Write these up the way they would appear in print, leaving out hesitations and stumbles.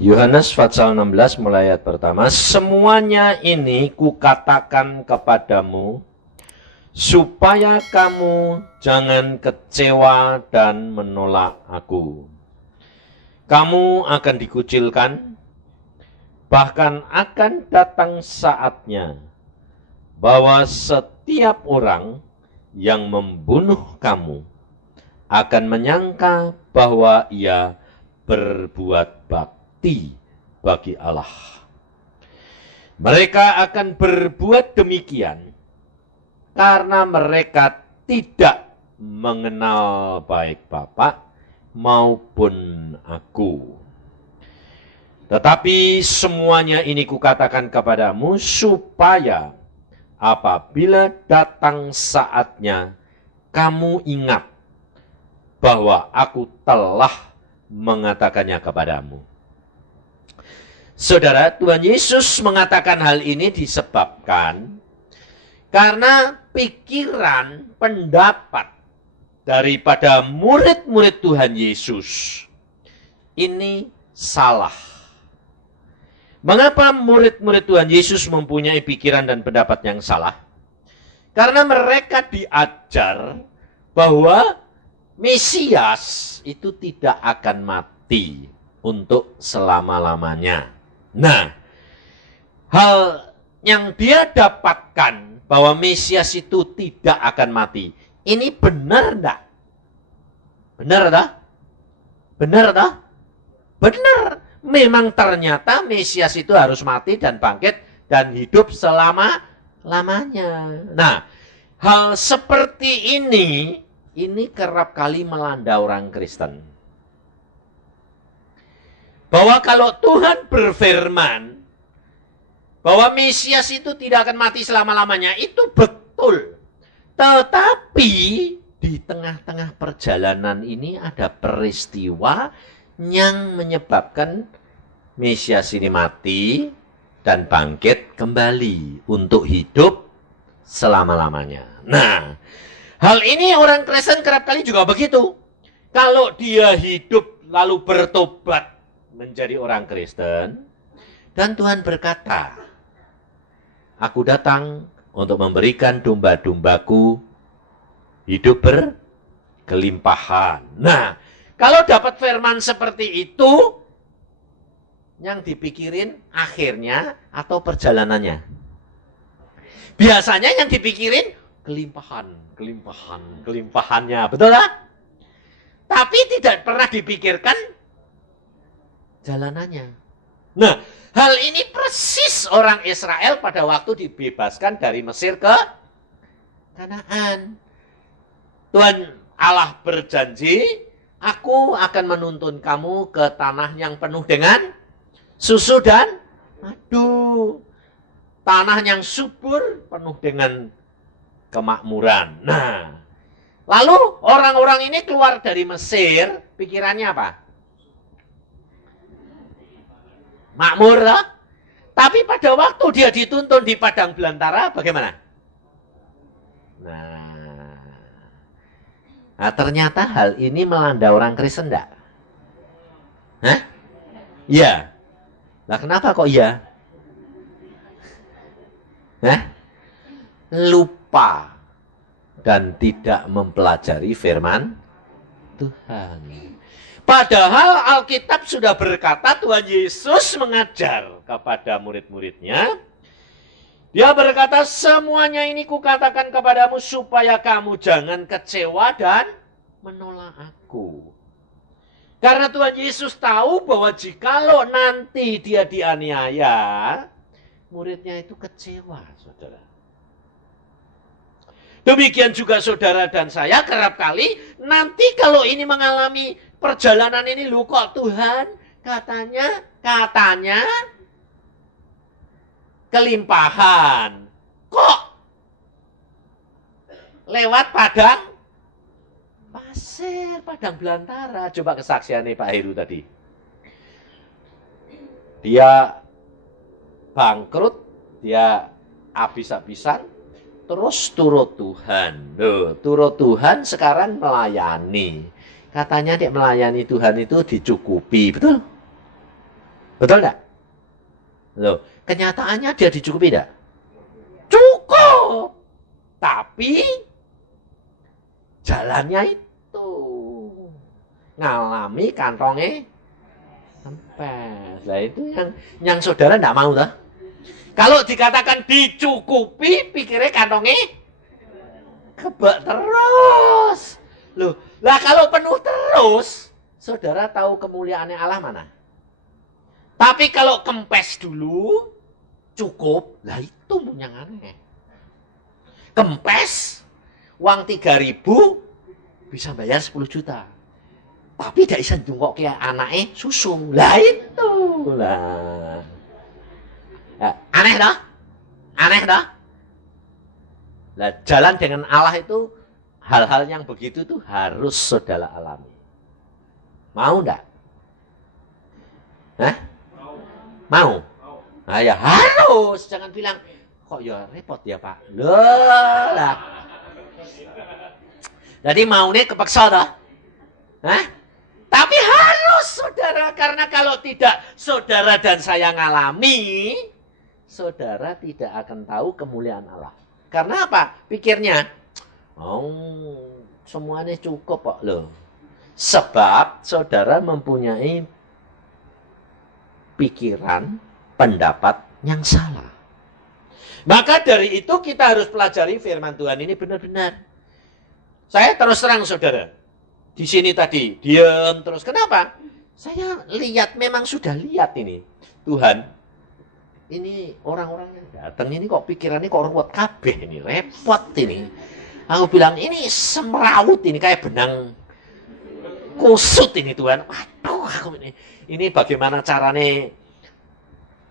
Yohanes pasal 16 mulai ayat pertama. Semuanya ini kukatakan kepadamu, supaya kamu jangan kecewa dan menolak aku. Kamu akan dikucilkan, bahkan akan datang saatnya bahwa setiap orang yang membunuh kamu akan menyangka bahwa ia berbuat bakti bagi Allah. Mereka akan berbuat demikian karena mereka tidak mengenal baik Bapa maupun aku. Tetapi semuanya ini kukatakan kepadamu supaya apabila datang saatnya kamu ingat bahwa aku telah mengatakannya kepadamu. Saudara, Tuhan Yesus mengatakan hal ini disebabkan karena pikiran, pendapat daripada murid-murid Tuhan Yesus ini salah. Mengapa murid-murid Tuhan Yesus mempunyai pikiran dan pendapat yang salah? Karena mereka diajar bahwa Mesias itu tidak akan mati untuk selama-lamanya. Nah, hal yang dia dapatkan bahwa Mesias itu tidak akan mati, ini benar enggak? Benar tak? Benar tak? Benar. Memang ternyata Mesias itu harus mati dan bangkit dan hidup selama-lamanya. Nah, hal seperti ini kerap kali melanda orang Kristen. Bahwa kalau Tuhan berfirman bahwa Mesias itu tidak akan mati selama-lamanya, itu betul. Tetapi di tengah-tengah perjalanan ini ada peristiwa yang menyebabkan Mesias ini mati dan bangkit kembali untuk hidup selama-lamanya. Nah, hal ini orang Kristen kerap kali juga begitu. Kalau dia hidup lalu bertobat menjadi orang Kristen, dan Tuhan berkata, aku datang untuk memberikan domba-dombaku hidup berkelimpahan. Nah, kalau dapat firman seperti itu, yang dipikirin akhirnya atau perjalanannya. Biasanya yang dipikirin kelimpahannya, betul tak? Tapi tidak pernah dipikirkan jalanannya. Nah, hal ini persis orang Israel pada waktu dibebaskan dari Mesir ke Kanaan. Tuhan Allah berjanji, aku akan menuntun kamu ke tanah yang penuh dengan susu dan madu. Tanah yang subur, penuh dengan kemakmuran. Nah, lalu orang-orang ini keluar dari Mesir, pikirannya apa? Makmur, lah. Tapi pada waktu dia dituntun di padang belantara, bagaimana? Nah, ternyata hal ini melanda orang Kristen enggak? Hah? Iya. Lah kenapa kok iya? Hah? Lupa dan tidak mempelajari firman Tuhan. Padahal Alkitab sudah berkata, Tuhan Yesus mengajar kepada murid-muridnya. Dia berkata, semuanya ini kukatakan kepadamu supaya kamu jangan kecewa dan menolak aku. Karena Tuhan Yesus tahu bahwa jikalau nanti dia dianiaya, muridnya itu kecewa, saudara. Demikian juga saudara dan saya kerap kali nanti kalau ini mengalami perjalanan ini, loh kok Tuhan katanya kelimpahan. Kok lewat padang pasir, padang belantara. Coba kesaksian nih Pak Heru tadi. Dia bangkrut, dia habis-habisan, terus turut Tuhan. Loh, turut Tuhan sekarang melayani. Katanya dia melayani Tuhan itu dicukupi, betul? Betul enggak? Loh, kenyataannya dia dicukupi enggak? Cukup. Tapi jalannya itu ngalami kantongnya kempes. Lah itu yang saudara enggak mau dah. Kalau dikatakan dicukupi, pikirnya kantongnya kebak terus. Loh, lah kalau penuh terus, saudara tahu kemuliaannya Allah mana? Tapi kalau kempes dulu, cukup, lah itu yang aneh. Kempes, uang 3.000 bisa bayar 10 juta. Tapi tidak bisa jungkok kayak anaknya susung. Lah itu lah. Aneh dah? Aneh dah? Lah jalan dengan Allah itu, hal-hal yang begitu tuh harus saudara alami. Mau enggak? Hah? Mau? Nah, ya harus. Jangan bilang, kok ya repot ya Pak. Loh lah. Jadi mau nih kepeksa dah? Hah? Tapi harus saudara. Karena kalau tidak saudara dan saya ngalami, saudara tidak akan tahu kemuliaan Allah. Karena apa? Pikirnya, oh semuanya cukup kok loh. Sebab saudara mempunyai pikiran, pendapat yang salah. Maka dari itu kita harus pelajari firman Tuhan ini benar-benar. Saya terus terang saudara, di sini tadi diam terus. Kenapa? Saya lihat, memang sudah lihat ini Tuhan. Ini orang-orang yang datang ini kok pikirannya kok ruwet kabeh ini, repot ini. Aku bilang ini semrawut ini kayak benang kusut ini Tuhan. Waduh, aku ini bagaimana caranya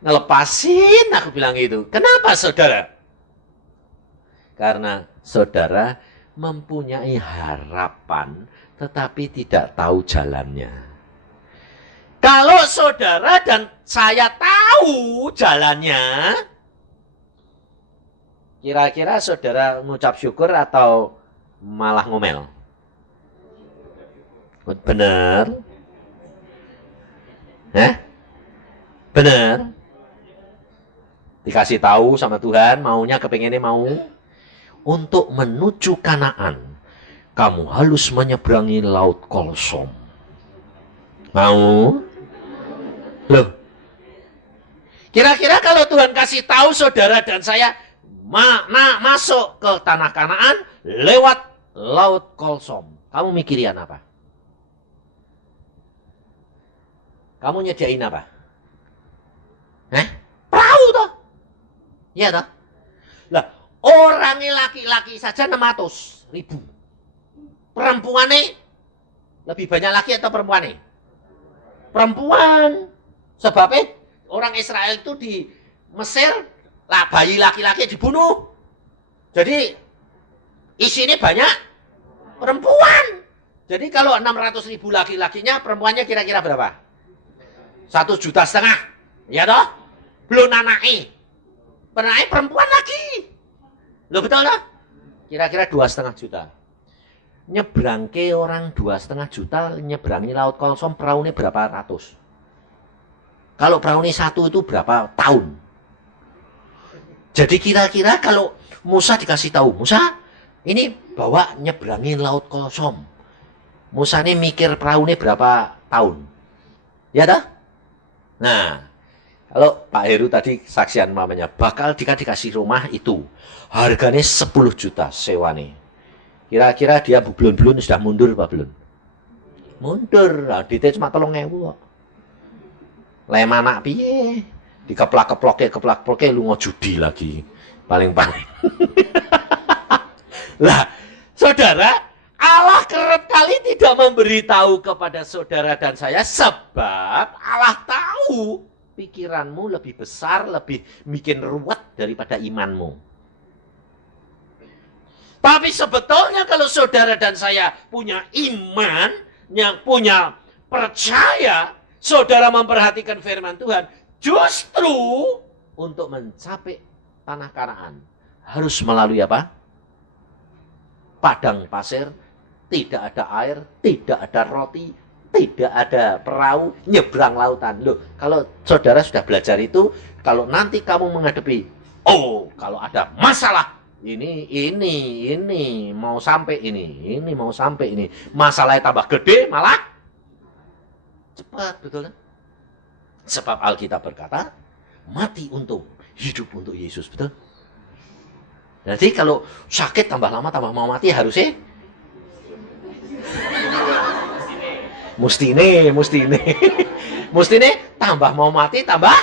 ngelepasin, aku bilang gitu. Kenapa saudara? Karena saudara mempunyai harapan tetapi tidak tahu jalannya. Kalau saudara dan saya tahu jalannya, kira-kira saudara mengucap syukur atau malah ngomel? Benar? Benar? Dikasih tahu sama Tuhan, maunya kepengennya mau. Untuk menuju Kanaan, kamu harus menyeberangi Laut Kolsom. Mau? Loh. Kira-kira kalau Tuhan kasih tahu saudara dan saya masuk ke tanah Kanaan lewat Laut Kolsom, kamu mikirin apa? Kamu nyediain apa? Perahu toh? Iya toh? Lah, orangnya laki-laki saja 600.000. Perempuannya lebih banyak laki atau perempuannya? Perempuan. Sebabnya orang Israel itu di Mesir, lah bayi laki-laki dibunuh. Jadi isinya banyak perempuan. Jadi kalau 600.000 laki-lakinya, perempuannya kira-kira berapa? 1,5 juta. Ya toh? Belum anaknya. Anaknya perempuan lagi. Loh betul lah? Kira-kira 2,5 juta. Nyebrangke orang 2,5 juta, nyebrangi Laut Kolsom, perahunya berapa ratus? Kalau perahunya satu itu berapa tahun? Jadi kira-kira kalau Musa dikasih tahu, Musa ini bawa nyebrangin Laut Kolsom. Musa ini mikir perahunya berapa tahun? Ya dah? Nah, kalau Pak Heru tadi saksian mamanya, bakal dikasih rumah itu. Harganya 10 juta sewane. Kira-kira dia belum sudah mundur apa belum? Mundur. Duitnya cuma 3.000 kok. Lem anak piye? Dikeplak-keploknya lu ngojudi lagi. Paling-paling. Lah, saudara, Allah kerap kali tidak memberitahu kepada saudara dan saya sebab Allah tahu pikiranmu lebih besar, lebih bikin ruwet daripada imanmu. Tapi sebetulnya kalau saudara dan saya punya iman, yang punya percaya, saudara memperhatikan firman Tuhan, justru untuk mencapai tanah Kanaan harus melalui apa? Padang pasir, tidak ada air, tidak ada roti, Tidak ada perahu nyebrang lautan. Loh, kalau saudara sudah belajar itu, kalau nanti kamu menghadapi, kalau ada masalah, ini mau sampai ini mau sampai ini, masalahnya tambah gede malah cepat, betul kan? Sebab Alkitab berkata, mati untuk hidup untuk Yesus, betul? Jadi kalau sakit tambah lama tambah mau mati harusnya mustine tambah mau mati tambah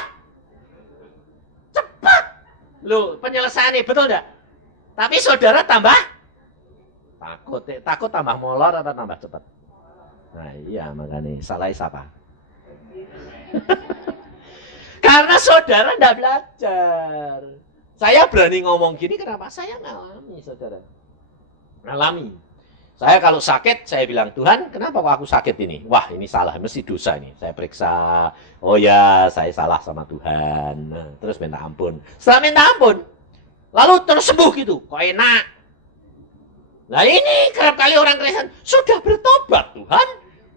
cepat. Loh, penyelesaiannya betul enggak? Tapi saudara tambah takut tambah molor atau tambah cepat? Nah iya, makanya salah siapa? Karena saudara enggak belajar. Saya berani ngomong gini kenapa? Saya ngalami, saudara. Ngalami. Saya kalau sakit, saya bilang, Tuhan, kenapa kok aku sakit ini? Wah, ini salah, mesti dosa ini. Saya periksa, oh ya, saya salah sama Tuhan. Nah, terus minta ampun. Setelah minta ampun, lalu terus sembuh gitu. Kok enak? Nah ini kerap kali orang Kristen, sudah bertobat Tuhan,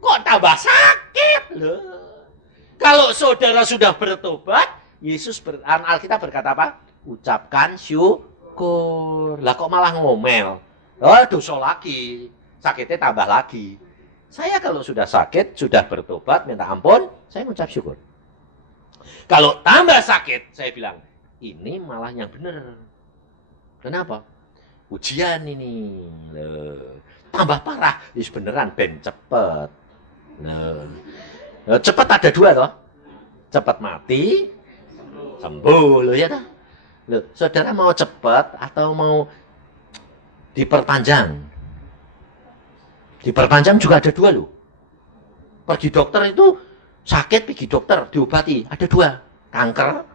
kok tambah sakit? Loh. Kalau saudara sudah bertobat, Alkitab berkata apa? Ucapkan syukur. Lah kok malah ngomel? Oh, dosa lagi. Sakitnya tambah lagi. Saya kalau sudah sakit, sudah bertobat, minta ampun, saya mengucap syukur. Kalau tambah sakit, saya bilang, ini malah yang benar. Kenapa? Ujian ini. Loh. Tambah parah. Is beneran, ben cepet. Loh. Cepet ada dua toh. Cepet mati, sembuh. Loh ya toh. Loh, saudara mau cepat atau mau diperpanjang? Diperpanjang juga ada dua loh. Pergi dokter itu sakit, pergi dokter diobati. Ada dua. Kanker,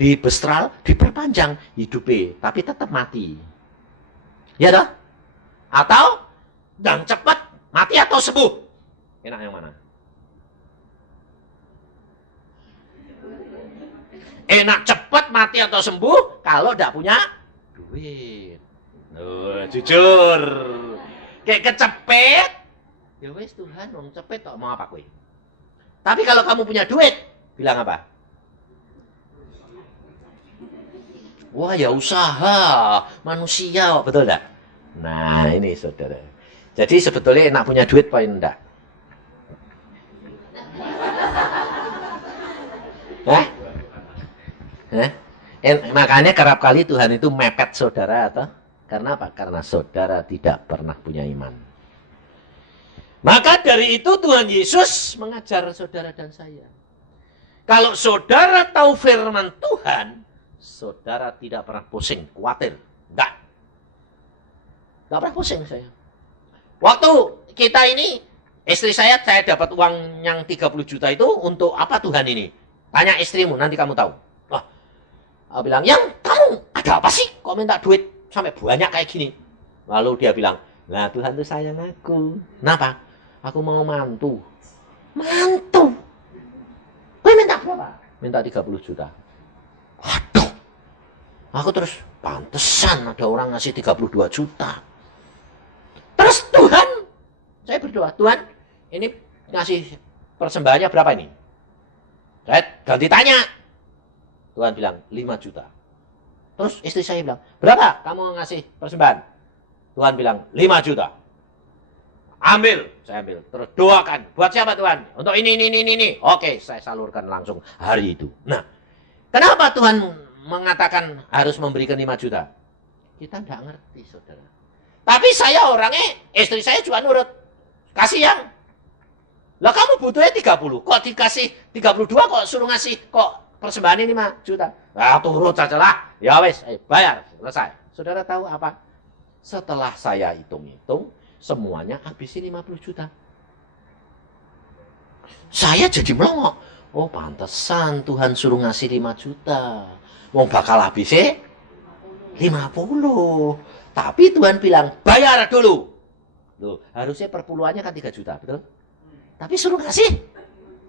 dibestral, diperpanjang hidupnya. Tapi tetap mati. Ya toh? Atau yang cepat mati atau sembuh? Enak yang mana? Enak cepat mati atau sembuh kalau tidak punya duit. Jujur. Kayak kecepet. Ya wes Tuhan, wong cepet tok mau apa kowe? Tapi kalau kamu punya duit, bilang apa? Wah ya usaha manusia, betul enggak? Nah ini saudara. Jadi sebetulnya enak punya duit apa enggak? Makanya kerap kali Tuhan itu mepet saudara atau karena apa? Karena saudara tidak pernah punya iman. Maka dari itu Tuhan Yesus mengajar saudara dan saya. Kalau saudara tahu firman Tuhan, saudara tidak pernah pusing, khawatir. Enggak pernah pusing saya. Waktu kita ini, istri saya dapat uang yang 30 juta itu untuk apa Tuhan ini? Tanya istrimu, nanti kamu tahu. Aku bilang, yang kamu ada apa sih? Kok minta duit sampai banyak kayak gini? Lalu dia bilang, nah Tuhan tuh sayang aku. Kenapa? Aku mau mantu. Mantu? Kau minta berapa? Minta 30 juta. Waduh. Aku terus, pantesan ada orang ngasih 32 juta. Terus Tuhan, saya berdoa, Tuhan, ini ngasih persembahannya berapa ini? Saya ganti tanya. Tuhan bilang 5 juta. Terus istri saya bilang, berapa kamu ngasih persembahan? Tuhan bilang 5 juta. Ambil, saya ambil. Terus doakan. Buat siapa Tuhan? Untuk ini. Oke, saya salurkan langsung hari itu. Nah, kenapa Tuhan mengatakan harus memberikan 5 juta? Kita tidak ngerti, saudara. Tapi saya orangnya, istri saya juga nurut. Kasih yang. Lah kamu butuhnya 30. Kok dikasih 32 kok suruh ngasih kok persembahan ini 5 juta. Nah, turut saja lah. Ya wes, bayar, selesai. Saudara tahu apa? Setelah saya hitung-hitung, semuanya habisnya 50 juta. Saya jadi melongok. Oh, pantesan Tuhan suruh ngasih 5 juta. Mau bakal habisnya 50. Tapi Tuhan bilang, bayar dulu. Loh, harusnya perpuluhannya kan 3 juta, betul? Tapi suruh ngasih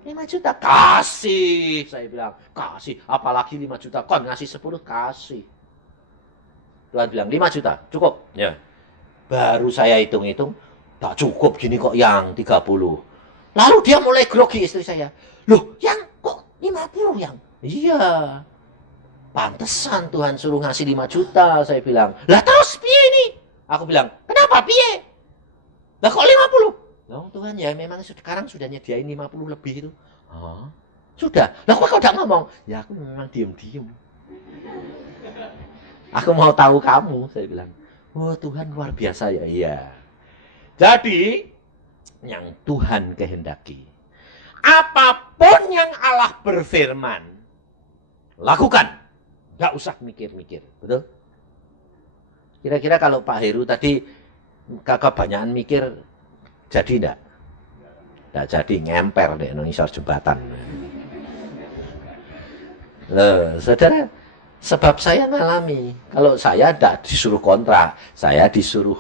5 juta, kasih. Saya bilang, kasih. Apalagi 5 juta, kon ngasih 10, kasih. Tuhan bilang, 5 juta, cukup. Ya. Baru saya hitung-hitung, tak cukup gini kok yang 30. Lalu dia mulai grogi istri saya. Loh, yang kok 50 yang? Iya. Pantesan Tuhan suruh ngasih 5 juta, saya bilang. Lah terus piye ini? Aku bilang, kenapa piye? Lah kok 50? Loh Tuhan ya memang sekarang sudah nyediain 50 lebih itu. Oh, sudah. Lah kok kau udah ngomong? Ya aku memang diem-diem. Aku mau tahu kamu, saya bilang. Oh Tuhan luar biasa ya. Iya. Jadi, yang Tuhan kehendaki. Apapun yang Allah berfirman, lakukan. Gak usah mikir-mikir. Betul? Kira-kira kalau Pak Heru tadi kakak banyakan mikir, jadi enggak? Enggak jadi, ngemper deh Indonesia jembatan. Loh, saudara, sebab saya ngalami. Kalau saya enggak disuruh kontrak, saya disuruh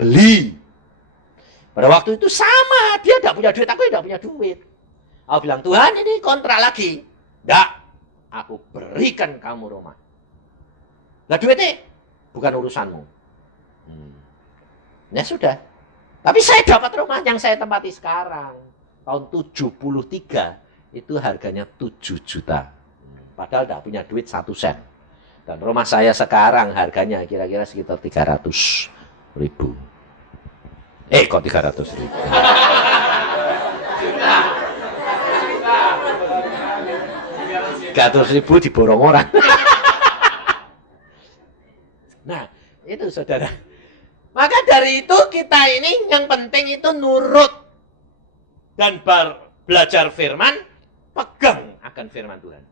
beli. Pada waktu itu sama, dia enggak punya duit, aku enggak punya duit. Aku bilang, Tuhan ini kontrak lagi. Enggak, aku berikan kamu rumah. Lah duitnya bukan urusanmu. Ya sudah. Tapi saya dapat rumah yang saya tempati sekarang. Tahun 73 itu harganya 7 juta. Padahal tidak punya duit 1 sen. Dan rumah saya sekarang harganya kira-kira sekitar 300 ribu. Kok 300 ribu? 300 ribu diborong orang. Nah, itu saudara. Maka dari itu kita ini yang penting itu nurut. Dan belajar firman, pegang akan firman Tuhan.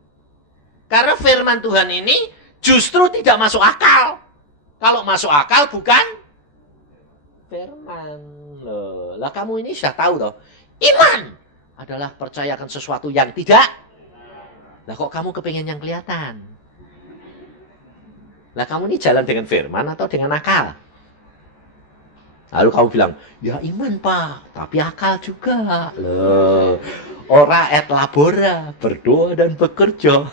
Karena firman Tuhan ini justru tidak masuk akal. Kalau masuk akal bukan firman. Loh, lah kamu ini sudah tahu toh. Iman adalah percayakan sesuatu yang tidak. Lah kok kamu kepengen yang kelihatan? Lah kamu ini jalan dengan firman atau dengan akal? Lalu kamu bilang, ya iman Pak, tapi akal juga. Loh, ora et labora, berdoa dan bekerja.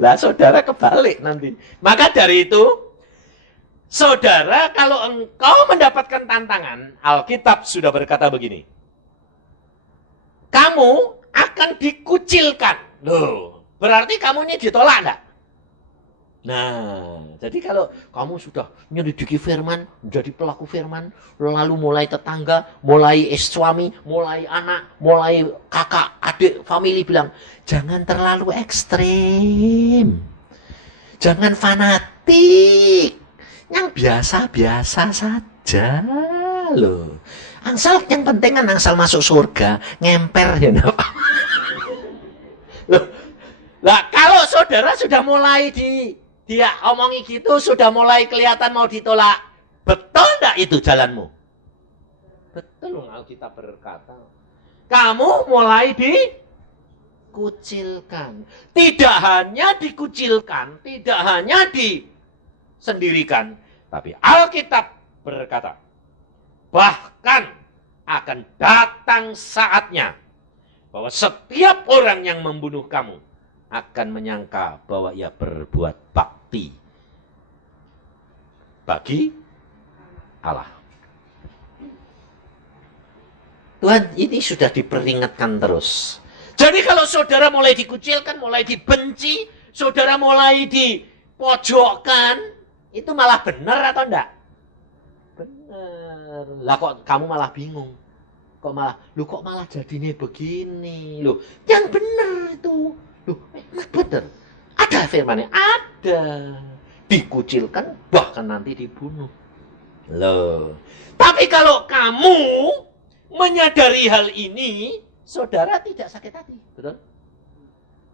Lah saudara kebalik nanti. Maka dari itu, saudara kalau engkau mendapatkan tantangan, Alkitab sudah berkata begini. Kamu akan dikucilkan. Loh, berarti kamu ini ditolak enggak? Nah, jadi kalau kamu sudah menyelidiki firman, menjadi pelaku firman, lalu mulai tetangga, mulai suami, mulai anak, mulai kakak, adik, family bilang, jangan terlalu ekstrim. Jangan fanatik. Yang biasa-biasa saja loh. Angsal yang penting kan angsal masuk surga, ngemper ya. Loh. Lah kalau saudara sudah mulai dia omongi gitu, sudah mulai kelihatan mau ditolak. Betul enggak itu jalanmu? Betul, Alkitab berkata. Kamu mulai dikucilkan. Tidak hanya dikucilkan, tidak hanya disendirikan. Tapi Alkitab berkata, bahkan akan datang saatnya bahwa setiap orang yang membunuh kamu akan menyangka bahwa ia berbuat bakti bagi Allah. Tuhan ini sudah diperingatkan terus. Jadi kalau saudara mulai dikucilkan, mulai dibenci, saudara mulai dipojokkan, itu malah benar atau enggak? Benar. Lah kok kamu malah bingung? Kok malah jadinya begini? Loh, yang benar itu. Loh, benar. Ada firmannya? Ada. Dikucilkan, bahkan nanti dibunuh. Loh. Tapi kalau kamu menyadari hal ini, saudara tidak sakit hati. Betul?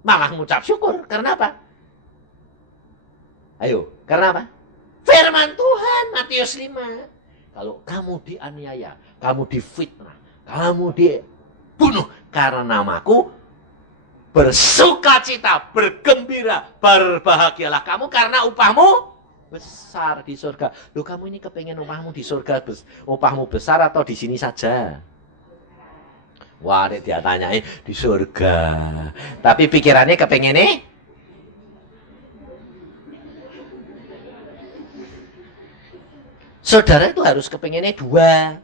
Malah mengucap syukur. Karena apa? Ayo, karena apa? Firman Tuhan, Matius 5. Kalau kamu dianiaya, kamu difitnah, kamu dibunuh karena namaku, bersukacita, bergembira, berbahagialah kamu karena upahmu besar di surga. Loh, kamu ini kepengen upahmu di surga, upahmu besar atau di sini saja? Wah, dia tanyain di surga. Tapi pikirannya kepengen nih. Saudara itu harus kepengennya dua.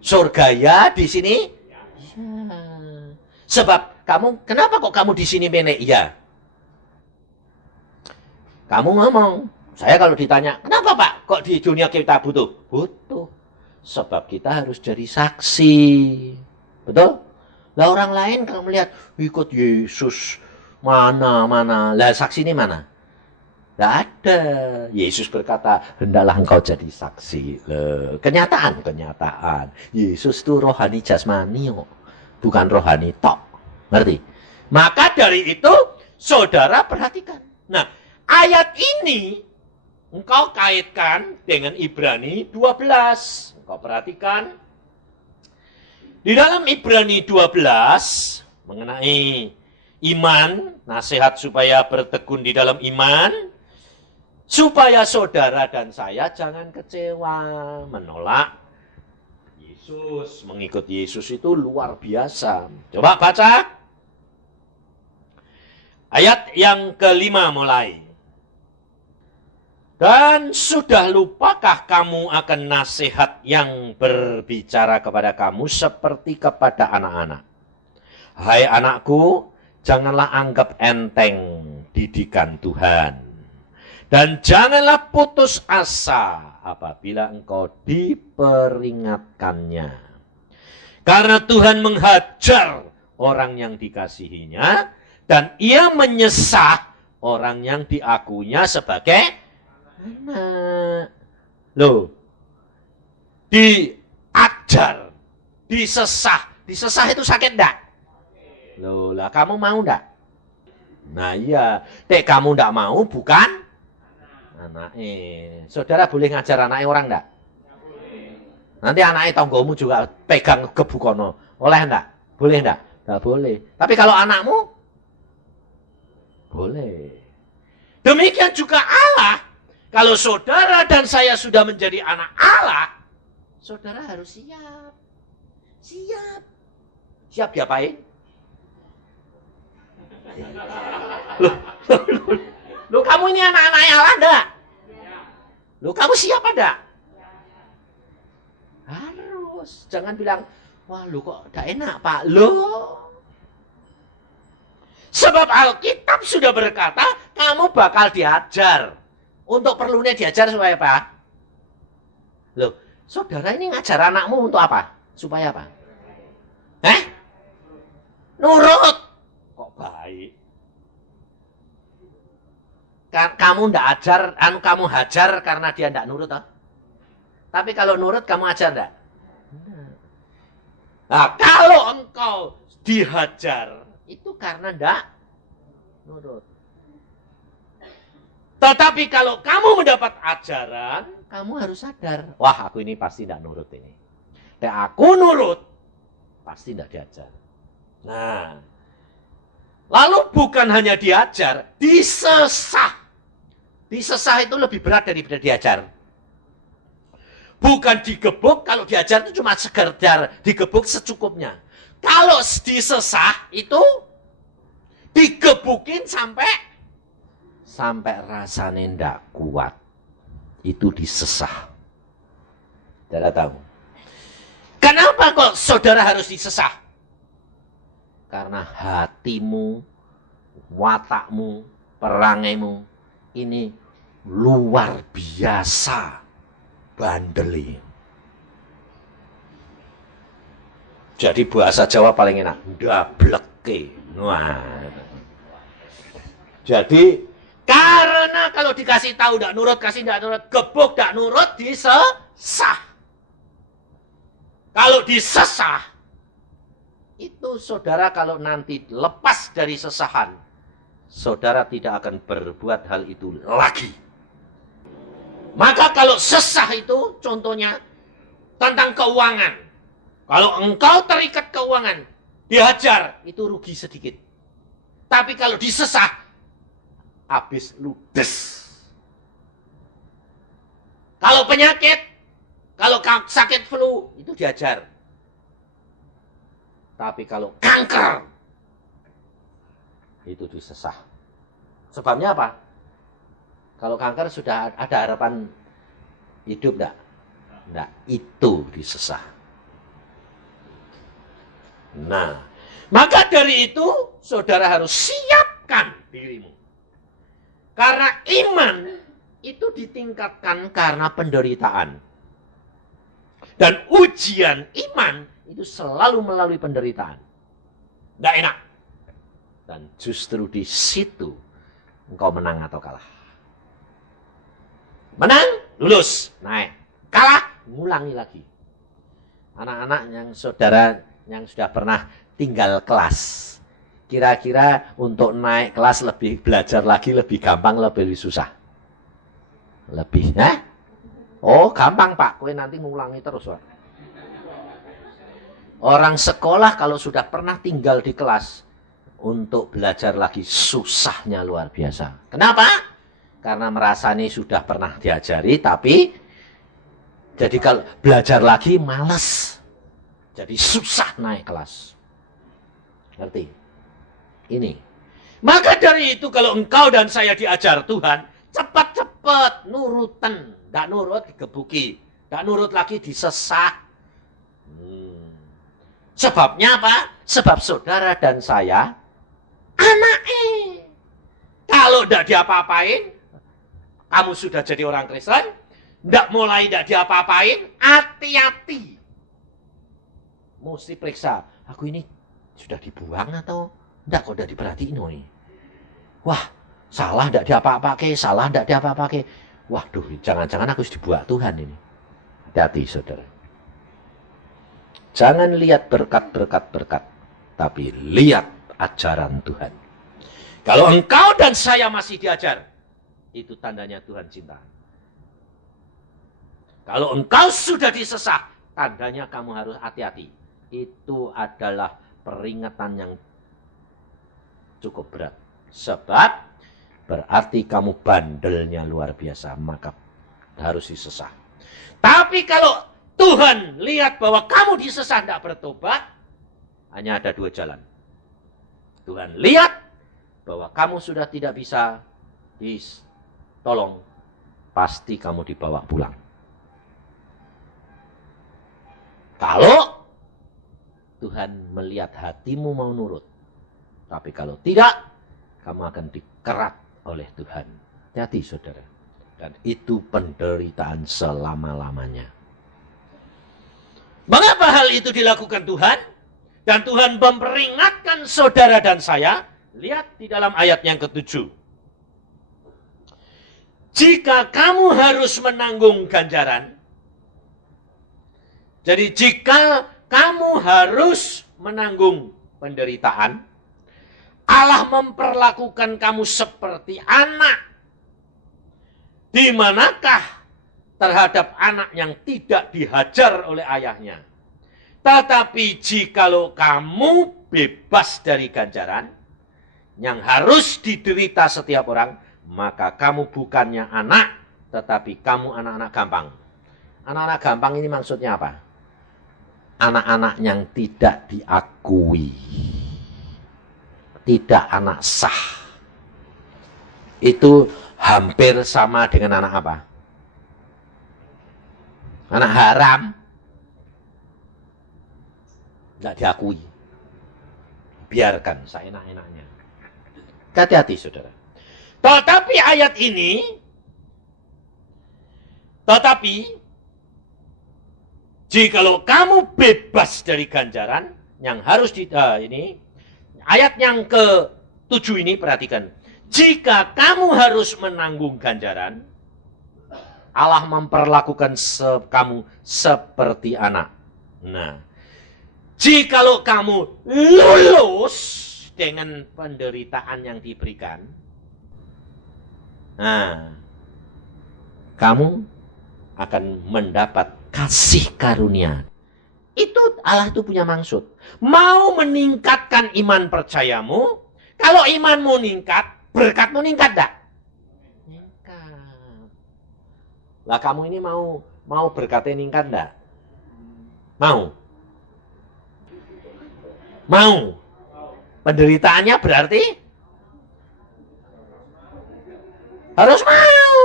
Surga ya di sini? Ya. Sebab kenapa kok kamu di sini menek? Ya. Kamu ngomong, saya kalau ditanya, kenapa Pak kok di dunia kita butuh? Butuh. Sebab kita harus jadi saksi. Betul? Lah orang lain kalau melihat, ikut Yesus, mana. Lah saksi ini mana? Tidak ada. Yesus berkata, hendaklah engkau jadi saksi. Kenyataan. Yesus itu rohani jasmani, bukan rohani tok. Ngerti? Maka dari itu, saudara perhatikan. Nah, ayat ini engkau kaitkan dengan Ibrani 12. Engkau perhatikan. Di dalam Ibrani 12 mengenai iman, nasihat supaya bertekun di dalam iman, supaya saudara dan saya jangan kecewa, menolak Yesus. Mengikut Yesus itu luar biasa. Coba baca. Ayat yang kelima mulai. Dan sudah lupakah kamu akan nasihat yang berbicara kepada kamu seperti kepada anak-anak? Hai anakku, janganlah anggap enteng didikan Tuhan. Dan janganlah putus asa apabila engkau diperingatkannya. Karena Tuhan menghajar orang yang dikasihinya, dan ia menyesah orang yang diakuinya sebagai anak. Loh, diajar, disesah. Disesah itu sakit enggak? Loh, lah kamu mau enggak? Nah iya, kamu enggak mau bukan anaknya. Saudara boleh ngajar anaknya orang enggak? Nanti anaknya tonggomu juga pegang kebukono. Oleh enggak? Boleh enggak? Enggak boleh. Tapi kalau anakmu boleh. Demikian juga Allah. Kalau saudara dan saya sudah menjadi anak Allah, saudara harus siap. Siap. Siap diapain? Loh, kamu ini anak-anak Allah enggak? Loh, kamu siap enggak? Harus. Jangan bilang, wah lu kok enggak enak Pak. Loh. Sebab Alkitab sudah berkata, kamu bakal diajar. Untuk perlunya diajar supaya apa? Loh, saudara ini ngajar anakmu untuk apa? Supaya apa? Nurut. Kok baik? Kamu ndak ajar, kamu hajar karena dia ndak nurut, toh? Tapi kalau nurut, kamu ajar ndak? Nah, kalau engkau dihajar, itu karena ndak nurut. Tetapi kalau kamu mendapat ajaran, kamu harus sadar, wah aku ini pasti ndak nurut ini. Dan aku nurut, pasti ndak diajar. Nah, lalu bukan hanya diajar, disesah. Disesah itu lebih berat daripada diajar. Bukan digebuk, kalau diajar itu cuma sekedar digebuk secukupnya. Kalau disesah itu digebukin sampai rasanya ndak kuat. Itu disesah. Saudara tahu. Kenapa kok saudara harus disesah? Karena hatimu, watakmu, perangaimu ini luar biasa bandeli. Jadi bahasa Jawa paling enak, ndableke. Wah. Jadi karena kalau dikasih tahu ndak nurut, kasih ndak nurut, gebuk ndak nurut, disesah. Kalau disesah, itu saudara kalau nanti lepas dari sesahan, saudara tidak akan berbuat hal itu lagi. Maka kalau sesah itu contohnya tentang keuangan. Kalau engkau terikat keuangan, dihajar, itu rugi sedikit. Tapi kalau disesah, habis ludes. Kalau penyakit, kalau sakit flu, itu dihajar. Tapi kalau kanker, itu disesah. Sebabnya apa? Kalau kanker sudah ada harapan hidup enggak? Enggak, itu disesah. Nah, maka dari itu saudara harus siapkan dirimu. Karena iman itu ditingkatkan karena penderitaan. Dan ujian iman itu selalu melalui penderitaan. Tidak enak. Dan justru di situ engkau menang atau kalah. Menang, lulus, naik. Kalah, ngulangi lagi. Anak-anak yang saudara yang sudah pernah tinggal kelas. Kira-kira untuk naik kelas lebih belajar lagi lebih gampang, lebih susah? Lebih, Oh, gampang Pak, kowe nanti ngulangi terus, Pak. Orang sekolah kalau sudah pernah tinggal di kelas, untuk belajar lagi susahnya luar biasa. Kenapa? Karena merasa ini sudah pernah diajari, tapi jadi kalau belajar lagi malas. Jadi susah naik kelas. Ngerti? Ini. Maka dari itu kalau engkau dan saya diajar Tuhan, cepat-cepat nurutan. Tidak nurut digebuki. Tidak nurut lagi disesat. Sebabnya apa? Sebab saudara dan saya anaknya. Kalau tidak diapa-apain, kamu sudah jadi orang Kristen, tidak diapa-apain, hati-hati. Mesti periksa, aku ini sudah dibuang atau tidak, kok tidak diperhatiin nih. Wah, salah tidak diapa-apain, salah tidak diapa-apain. Waduh, jangan-jangan aku harus dibuat Tuhan ini. Hati-hati, saudara. Jangan lihat berkat, tapi lihat ajaran Tuhan. Kalau engkau dan saya masih diajar, itu tandanya Tuhan cinta. Kalau engkau sudah disesat, tandanya kamu harus hati-hati. Itu adalah peringatan yang cukup berat. Sebab berarti kamu bandelnya luar biasa, maka harus disesat. Tapi kalau Tuhan lihat bahwa kamu disesat tidak bertobat, hanya ada dua jalan. Tuhan lihat bahwa kamu sudah tidak bisa ditolong, pasti kamu dibawa pulang. Kalau Tuhan melihat hatimu mau nurut, tapi kalau tidak, kamu akan dikerat oleh Tuhan. Hati-hati, saudara. Dan itu penderitaan selama-lamanya. Mengapa hal itu dilakukan Tuhan? Dan Tuhan memperingatkan saudara dan saya. Lihat di dalam ayat yang ke-7. Jika kamu harus menanggung ganjaran. Jadi jika kamu harus menanggung penderitaan, Allah memperlakukan kamu seperti anak. Di manakah terhadap anak yang tidak dihajar oleh ayahnya? Tetapi jikalau kamu bebas dari ganjaran yang harus diderita setiap orang, maka kamu bukannya anak, tetapi kamu anak-anak gampang. Anak-anak gampang ini maksudnya apa? Anak-anak yang tidak diakui. Tidak anak sah. Itu hampir sama dengan anak apa? Anak haram. Tidak diakui. Biarkan seenak-enaknya. Hati-hati, saudara. Tetapi ayat ini, jikalau kamu bebas dari ganjaran yang harus ini, ayat yang ke-7 ini perhatikan. Jika kamu harus menanggung ganjaran, Allah memperlakukan kamu seperti anak. Nah, jikalau kamu lulus dengan penderitaan yang diberikan, nah, kamu akan mendapat kasih karunia. Itu Allah itu punya maksud. Mau meningkatkan iman percayamu. Kalau imanmu meningkat, berkatmu meningkat enggak? Meningkat. Lah kamu ini mau berkatnya meningkat enggak? Mau? Mau? Penderitaannya berarti harus mau.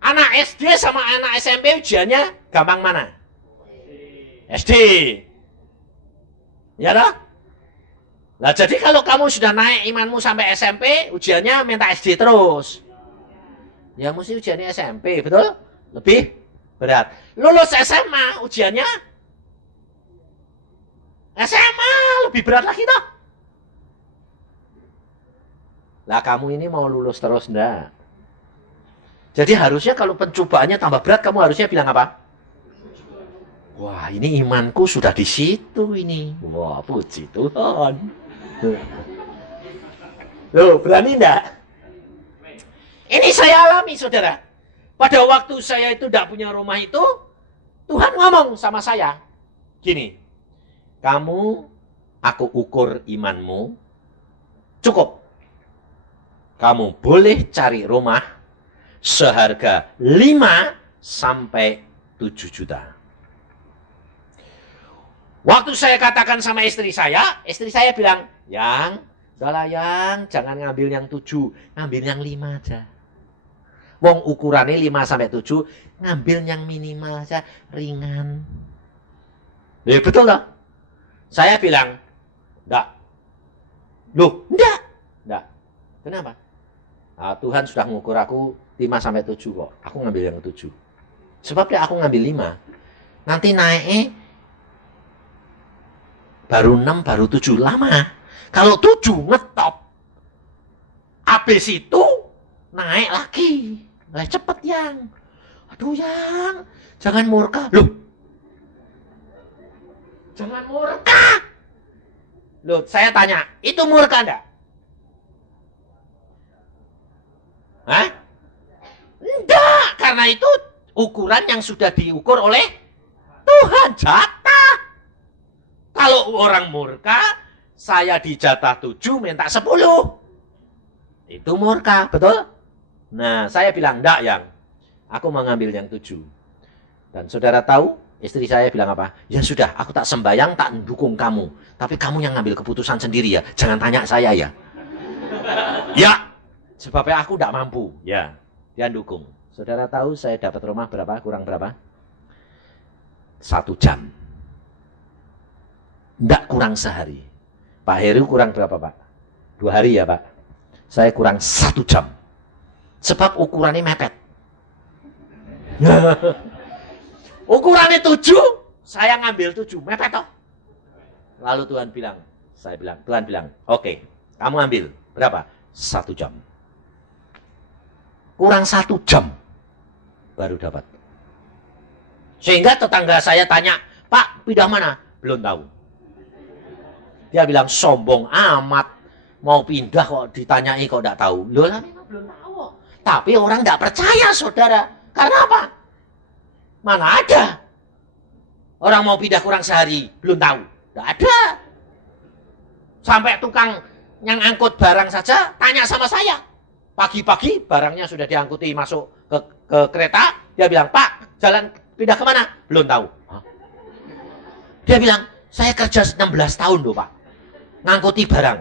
Anak SD sama anak SMP ujiannya gampang mana? SD. Ya dah. Nah, jadi kalau kamu sudah naik imanmu sampai SMP, ujiannya minta SD terus. Ya mesti ujiannya SMP, betul? Lebih berat. Lulus SMA, ujiannya SMA lebih berat lagi toh. Lah kamu ini mau lulus terus enggak? Jadi harusnya kalau pencobaannya tambah berat, kamu harusnya bilang apa? Wah, ini imanku sudah di situ ini. Wah, puji Tuhan. Loh, berani enggak? Ini saya alami, saudara. Pada waktu saya itu tidak punya rumah itu, Tuhan ngomong sama saya. Gini, kamu, aku ukur imanmu, cukup. Kamu boleh cari rumah seharga 5 sampai 7 juta. Waktu saya katakan sama istri saya bilang, Yang, udahlah Yang, jangan ngambil yang 7, ngambil yang 5 aja. Wong ukurannya 5 sampai 7, ngambil yang minimal aja, ringan. Ya betul toh? Saya bilang, enggak. Loh, enggak. Kenapa? Nah, Tuhan sudah mengukur aku 5 sampai 7 kok. Aku ngambil yang 7. Sebabnya aku ngambil 5. Nanti naiknya baru 6, baru 7. Lama. Kalau 7 ngetop. Habis itu naik lagi. Lah cepet Yang. Aduh Yang, jangan murka. Loh. Jangan murka. Loh, saya tanya, itu murka enggak? Hah? Enggak, karena itu ukuran yang sudah diukur oleh Tuhan, jatah. Kalau orang murka, saya dijatah 7, minta 10. Itu murka, betul? Nah, saya bilang, enggak Yang. Aku mau ngambil yang 7. Dan saudara tahu, istri saya bilang apa? Ya sudah, aku tak sembayang, tak dukung kamu. Tapi kamu yang ngambil keputusan sendiri ya. Jangan tanya saya ya. Ya, sebabnya aku tidak mampu. Ya, dia dukung. Saudara tahu saya dapat rumah berapa? Kurang berapa? 1 jam. Tidak kurang sehari. Pak Heru kurang berapa Pak? 2 hari ya Pak? Saya kurang 1 jam. Sebab ukurannya mepet. Ukurannya 7, saya ngambil 7. Mepet toh. Lalu Tuhan bilang, Tuhan bilang, oke, kamu ambil. Berapa? 1 jam. Kurang 1 jam. Baru dapat. Sehingga tetangga saya tanya, Pak, pindah mana? Belum tahu. Dia bilang, sombong amat. Mau pindah kok ditanyai kok tidak tahu. Loh lah, belum tahu. Tapi orang tidak percaya, saudara. Karena apa? Mana ada. Orang mau pindah kurang sehari, belum tahu. Tidak ada. Sampai tukang yang angkut barang saja tanya sama saya. Pagi-pagi barangnya sudah diangkuti masuk ke kereta. Dia bilang, Pak, jalan pindah kemana? Belum tahu. Hah? Dia bilang, saya kerja 16 tahun loh Pak. Ngangkuti barang.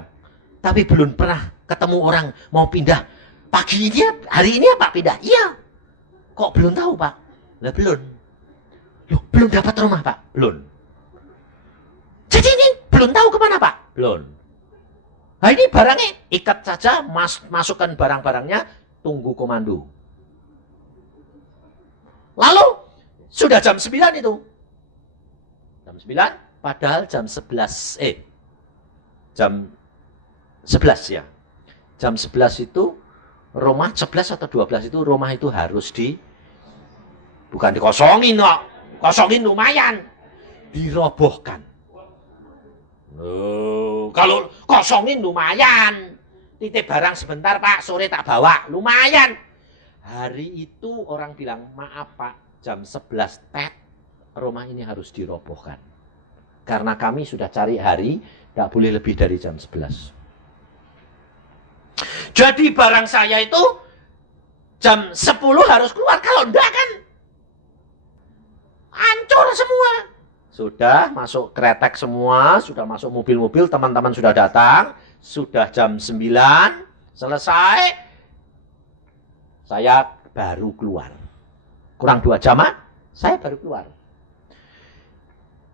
Tapi belum pernah ketemu orang mau pindah. Pagi ini, hari ini ya Pak pindah? Iya. Kok belum tahu Pak? Lah belum. Loh, belum dapat rumah Pak? Belum. Jadi ini belum tahu kemana Pak? Belum. Nah ini barangnya ikat saja, masukkan barang-barangnya, tunggu komando. Lalu sudah jam 9 itu. Jam 9, padahal jam 11. Jam 11 ya. Jam 11 itu rumah 11 atau 12 itu rumah itu harus bukan dikosongin kok. Kosongin lumayan. Dirobohkan. Kalau kosongin lumayan. Titip barang sebentar Pak, sore tak bawa. Lumayan. Hari itu orang bilang, maaf Pak, jam 11 tet, rumah ini harus dirobohkan. Karena kami sudah cari hari, tidak boleh lebih dari jam 11. Jadi barang saya itu jam 10 harus keluar. Kalau enggak kan hancur semua. Sudah masuk kretek semua, sudah masuk mobil-mobil, teman-teman sudah datang. Sudah jam 9, selesai. Saya baru keluar. Kurang 2 jam, saya baru keluar.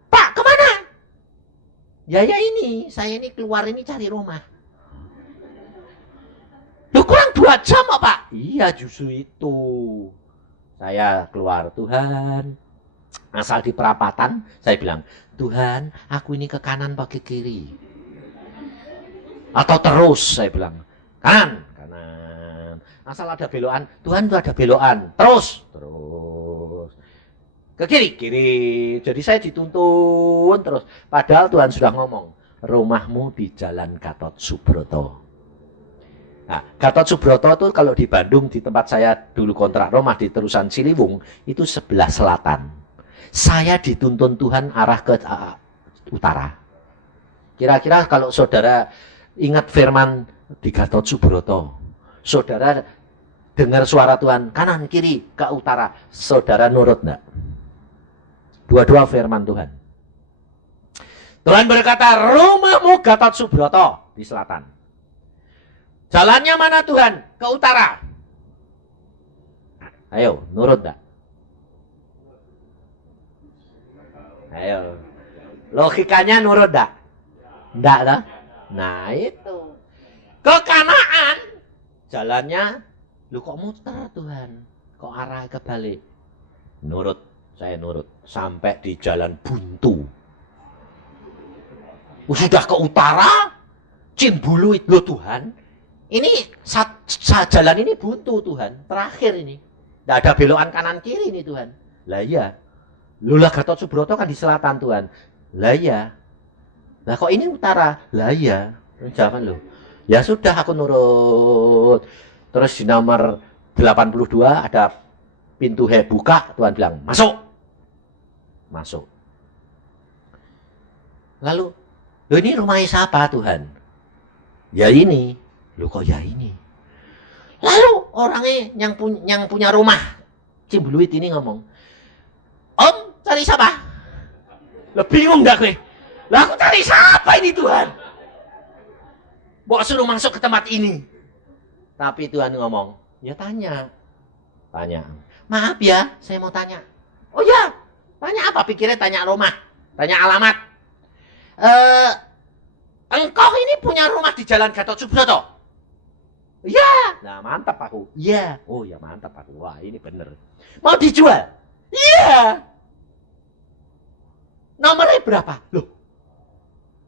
Pak, kemana? Ya ini, saya ini keluar ini cari rumah. Loh kurang 2 jam Pak? Iya justru itu. Saya keluar, Tuhan. Asal di perapatan, saya bilang, Tuhan, aku ini ke kanan apa ke kiri? Atau terus, saya bilang, kanan. Asal ada belokan, Tuhan itu ada belokan. Terus. Ke kiri. Jadi saya dituntun terus. Padahal Tuhan sudah ngomong, rumahmu di Jalan Gatot Subroto. Nah, Gatot Subroto itu kalau di Bandung, di tempat saya dulu kontrak rumah di Terusan Ciliwung, itu sebelah selatan. Saya dituntun Tuhan arah ke utara. Kira-kira kalau saudara ingat firman di Gatot Subroto, saudara dengar suara Tuhan kanan kiri ke utara, saudara nurut enggak? Dua-dua firman Tuhan. Tuhan berkata, rumahmu Gatot Subroto di selatan. Jalannya mana Tuhan? Ke utara. Ayo, nurut enggak? Ayo. Logikanya nurut enggak? Enggak lah. Nah, itu. Ke Kanaan. Jalannya, lu kok muter Tuhan? Kok arah kebalik? Nurut, saya nurut. Sampai di jalan buntu. Sudah ke utara, Cimbuluit. Loh Tuhan, ini jalan ini buntu Tuhan. Terakhir ini. Tidak ada belokan kanan kiri ini Tuhan. Lah iya. Lula Gatot Subroto kan di selatan Tuhan. Lah iya. Lah kok ini utara? Lah iya. Jangan loh. Ya sudah aku nurut. Terus di nomor 82 ada pintu buka. Tuhan bilang masuk. Masuk. Lalu, loh ini rumahnya siapa Tuhan? Ya ini. Loh kok ya ini? Lalu orangnya yang punya rumah Cimbuluit ini ngomong, Om cari siapa? Lah bingung gak gue? Lah aku cari siapa ini Tuhan? Bawa suruh masuk ke tempat ini. Tapi Tuhan ngomong, ya tanya. Maaf ya, saya mau tanya. Oh ya, tanya apa? Pikirnya tanya rumah, tanya alamat. Engkau ini punya rumah di Jalan Gatot Subroto? Iya. Nah mantap aku. Iya. Oh ya mantap aku. Wah ini bener. Mau dijual? Iya. Nomornya berapa? Loh.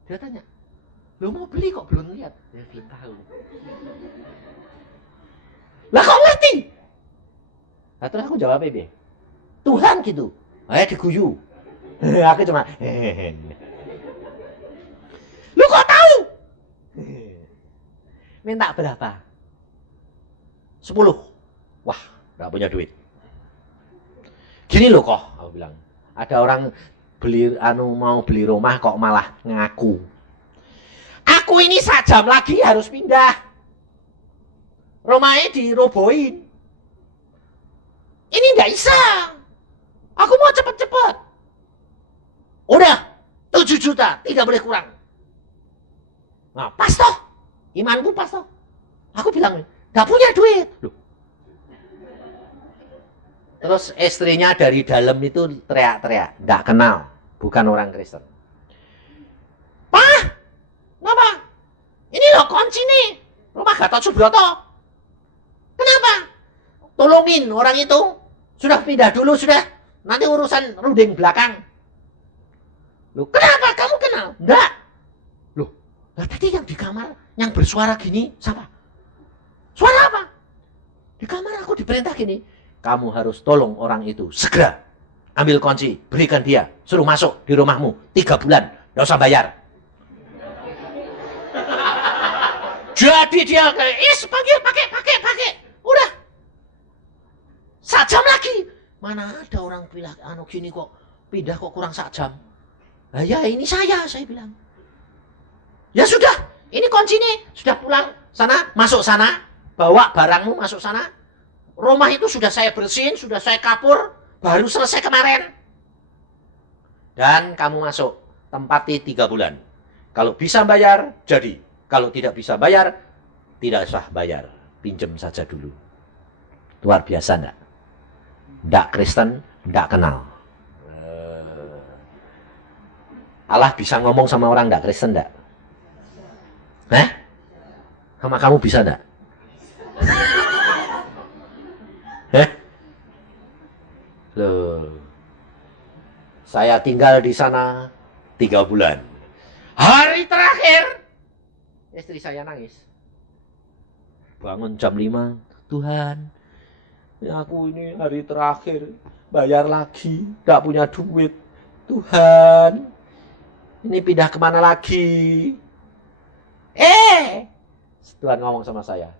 Dia tanya. Lo mau beli kok belum lihat? Ya belum tahu. Lah kok ngerti? Nah, terus aku jawab apa? Tuhan gitu. Ayo diguyu. Aku cuma lu kok tahu? Minta berapa? 10. Wah, gak punya duit. Gini loh kok, aku bilang. Ada orang mau beli rumah kok malah ngaku. Aku ini 1 jam lagi harus pindah. Rumahnya dirobohin. Ini nggak bisa. Aku mau cepet-cepet. Udah, 7 juta, tidak boleh kurang. Nah, pas toh. Imanku pas toh. Aku bilang, gak punya duit. Loh. Terus istrinya dari dalam itu teriak-teriak. Gak kenal. Bukan orang Kristen. Pak, kenapa? Ini loh kunci nih. Rumah Gatot Subroto. Kenapa? Tolongin orang itu. Sudah pindah dulu, sudah. Nanti urusan runding belakang. Loh, kenapa? Kamu kenal? Enggak. Loh, lah tadi yang di kamar, yang bersuara gini, siapa? Suara apa? Di kamar aku diperintah gini. Kamu harus tolong orang itu. Segera. Ambil kunci. Berikan dia. Suruh masuk di rumahmu. 3 bulan. Gak usah bayar. Jadi dia kayak, pakai. Udah. 1 jam lagi. Mana ada orang bilang, gini kok. Pindah kok kurang 1 jam. Nah ya ini saya bilang. Ya sudah. Ini kunci nih. Sudah pulang. Sana. Masuk sana. Bawa barangmu masuk sana. Rumah itu sudah saya bersihin, sudah saya kapur, baru selesai kemarin. Dan kamu masuk, tempati 3 bulan. Kalau bisa bayar, jadi. Kalau tidak bisa bayar, tidak usah bayar. Pinjam saja dulu. Luar biasa enggak? Enggak Kristen, enggak kenal. Allah bisa ngomong sama orang enggak Kristen enggak? Hah? Sama kamu bisa enggak? Hah? Loh. Saya tinggal di sana 3 bulan. Hari terakhir, istri saya nangis. Bangun jam 5, Tuhan, ya aku ini hari terakhir, bayar lagi, gak punya duit. Tuhan, ini pindah kemana lagi? Tuhan ngomong sama saya,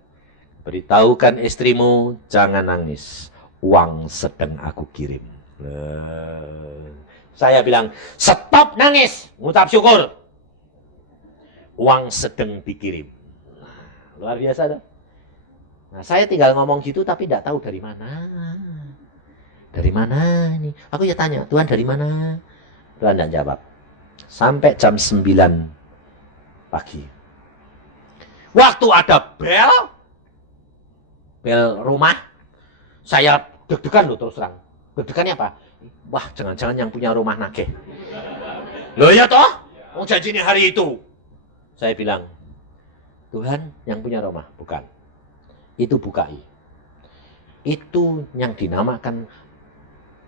beritahukan istrimu, jangan nangis, uang sedang aku kirim. Saya bilang, stop nangis, ngucap syukur. Uang sedang dikirim. Luar biasa dah. Nah, saya tinggal ngomong gitu tapi tidak tahu dari mana. Dari mana ini? Aku ya tanya, Tuhan dari mana? Tuhan tidak jawab. Sampai jam 9 pagi. Waktu ada bel rumah, saya deg-degan loh terus terang. Deg-degannya apa? Wah, jangan-jangan yang punya rumah nagih. Loh ya toh? Mau janji ini hari itu. Saya bilang, Tuhan yang punya rumah. Bukan. Itu bukai. Itu yang dinamakan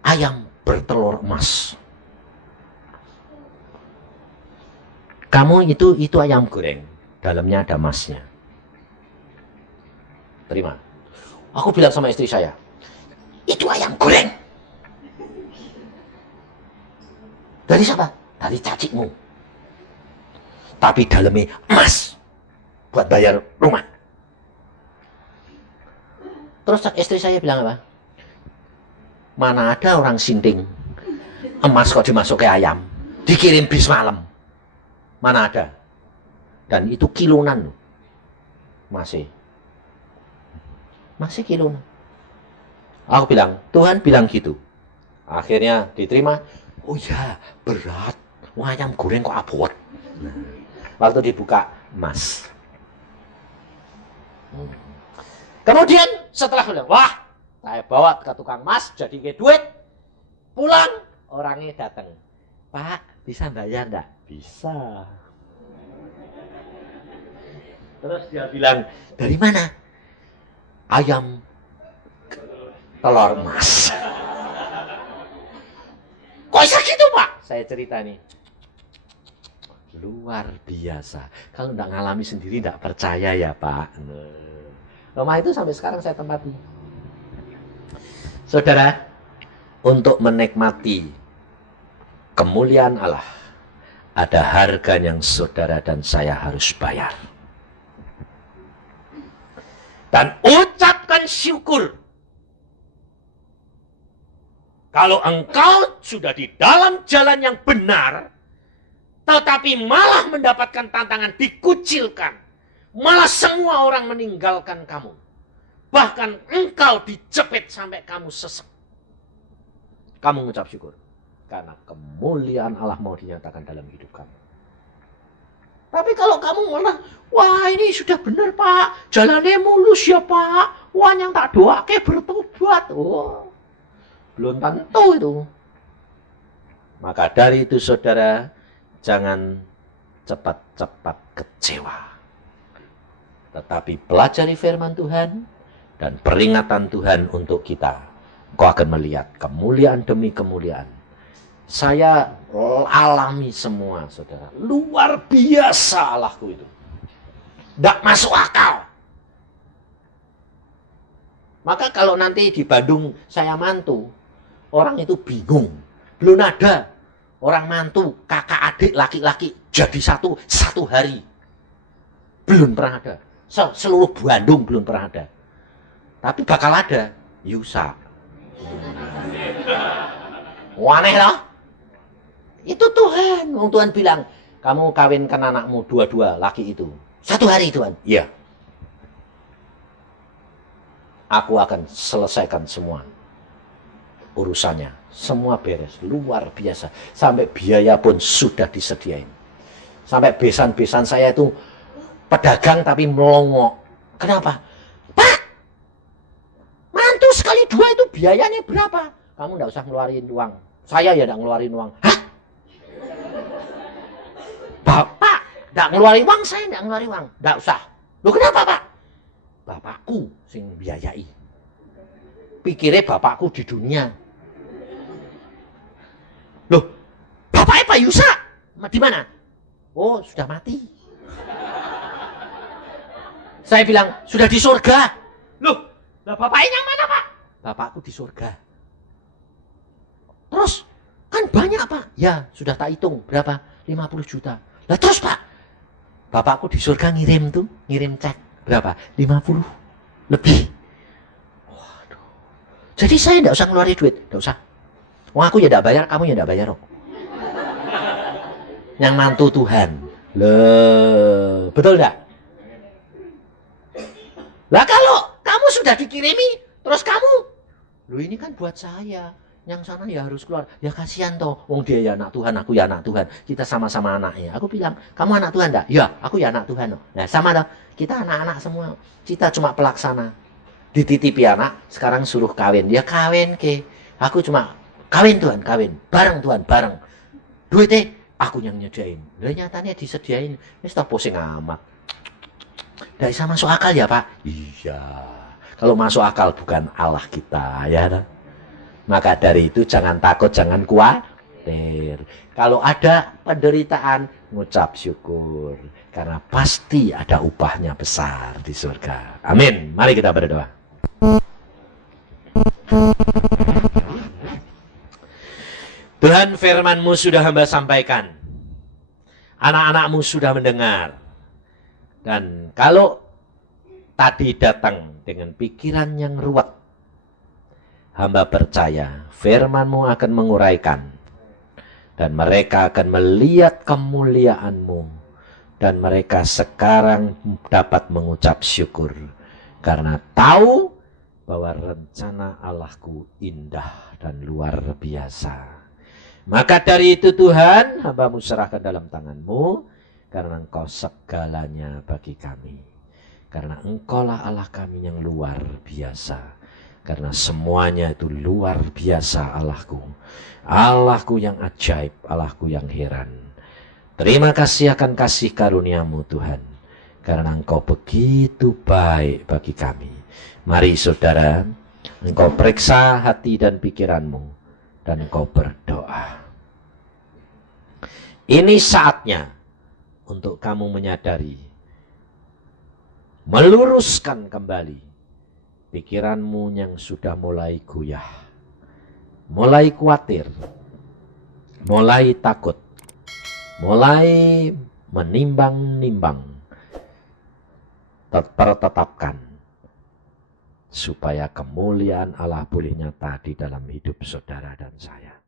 ayam bertelur emas. Kamu itu ayam goreng. Dalamnya ada emasnya. Terima. Aku bilang sama istri saya, itu ayam goreng. Dari siapa? Dari cacikmu. Tapi dalamnya emas. Buat bayar rumah. Terus istri saya bilang apa? Mana ada orang sinting emas kok dimasuk ke ayam. Dikirim bis malam. Mana ada? Dan itu kilonan loh. Masih kilonan. Aku bilang, Tuhan bilang gitu. Akhirnya diterima. Oh ya, berat. Wah, ayam goreng kok abot. Waktu dibuka, emas. Kemudian setelah bilang, wah, saya bawa ke tukang emas, jadi ke duit. Pulang, orangnya datang. Pak, bisa bayar enggak? Bisa. Terus dia bilang, dari mana? Ayam telur emas. Kok bisa gitu, Pak? Saya cerita nih. Luar biasa. Kalau enggak ngalami sendiri, enggak percaya ya, Pak. Rumah itu sampai sekarang saya tempati. Saudara, untuk menikmati kemuliaan Allah, ada harga yang saudara dan saya harus bayar. Dan ucapkan syukur. Kalau engkau sudah di dalam jalan yang benar, tetapi malah mendapatkan tantangan dikucilkan, malah semua orang meninggalkan kamu, bahkan engkau dijepit sampai kamu sesek, kamu mengucap syukur. Karena kemuliaan Allah mau dinyatakan dalam hidup kamu. Tapi kalau kamu malah, wah ini sudah benar Pak, jalannya mulus ya Pak, wah yang tak doa kayak bertobat. Oh, belum tentu itu. Maka dari itu saudara, jangan cepat-cepat kecewa. Tetapi pelajari firman Tuhan dan peringatan Tuhan untuk kita. Kau akan melihat kemuliaan demi kemuliaan. Saya alami semua, saudara. Luar biasa Allahku itu. Tidak masuk akal. Maka kalau nanti di Bandung saya mantu, orang itu bingung. Belum ada orang mantu, kakak adik, laki-laki jadi satu hari. Belum pernah ada. Seluruh Bandung belum pernah ada. Tapi bakal ada. Yusa. Aneh loh. Itu Tuhan. Tuhan bilang, kamu kawinkan anakmu dua-dua laki itu. Satu hari Tuhan. Iya. Aku akan selesaikan semua urusannya. Semua beres. Luar biasa. Sampai biaya pun sudah disediain. Sampai besan-besan saya itu pedagang tapi melongo. Kenapa? Pak, mantu sekali dua itu biayanya berapa? Kamu enggak usah ngeluarin uang. Saya ya enggak ngeluarin uang. Hah? Bapak nggak ngeluarin uang, saya nggak ngeluarin uang. Nggak usah. Loh kenapa Pak? Bapakku sing biayai. Pikirnya bapakku di dunia. Loh, bapaknya Pak Yusa di mana? Oh, sudah mati. Saya bilang, sudah di surga. Loh, lah bapaknya yang mana Pak? Bapakku di surga. Terus, kan banyak Pak. Ya, sudah tak hitung. Berapa? 50 juta. Lah terus Pak, bapakku di surga ngirim cek. Berapa? 50 lebih. Waduh. Jadi saya tidak usah ngeluarin duit. Tidak usah. Wah, aku ya tidak bayar, kamu ya tidak bayar. Oh. Yang mantu Tuhan. Loh, betul tidak? Lah kalau kamu sudah dikirimi, terus kamu, loh ini kan buat saya. Yang sana ya harus keluar. Ya kasihan toh. Wong dia ya anak Tuhan, aku ya anak Tuhan. Kita sama-sama anaknya. Aku bilang, kamu anak Tuhan enggak? Ya, aku ya anak Tuhan. Nah, sama toh. Kita anak-anak semua. Kita cuma pelaksana. Dititipi anak, sekarang suruh kawin. Ya kawin ke. Aku cuma kawin Tuhan, kawin. Bareng Tuhan, bareng. Duitnya aku yang nyediain. Lah nyatanya disediain. Wis tak pusing amat. Tidak bisa masuk akal ya Pak? Iya. Kalau masuk akal bukan Allah kita ya. Maka dari itu jangan takut, jangan khawatir. Kalau ada penderitaan, ngucap syukur. Karena pasti ada upahnya besar di surga. Amin. Mari kita berdoa. Tuhan, firman-Mu sudah hamba sampaikan. Anak-anak-Mu sudah mendengar. Dan kalau tadi datang dengan pikiran yang ruwet, hamba percaya firman-Mu akan menguraikan. Dan mereka akan melihat kemuliaan-Mu. Dan mereka sekarang dapat mengucap syukur. Karena tahu bahwa rencana Allahku indah dan luar biasa. Maka dari itu Tuhan, hamba-Mu serahkan dalam tangan-Mu. Karena Engkau segalanya bagi kami. Karena Engkaulah Allah kami yang luar biasa. Karena semuanya itu luar biasa Allahku. Allahku yang ajaib, Allahku yang heran. Terima kasih akan kasih karunia-Mu Tuhan. Karena Engkau begitu baik bagi kami. Mari saudara, Engkau periksa hati dan pikiranmu. Dan Engkau berdoa. Ini saatnya untuk kamu menyadari. Meluruskan kembali pikiranmu yang sudah mulai goyah, mulai khawatir, mulai takut, mulai menimbang-nimbang. Tetapkan supaya kemuliaan Allah boleh nyata di dalam hidup saudara dan saya.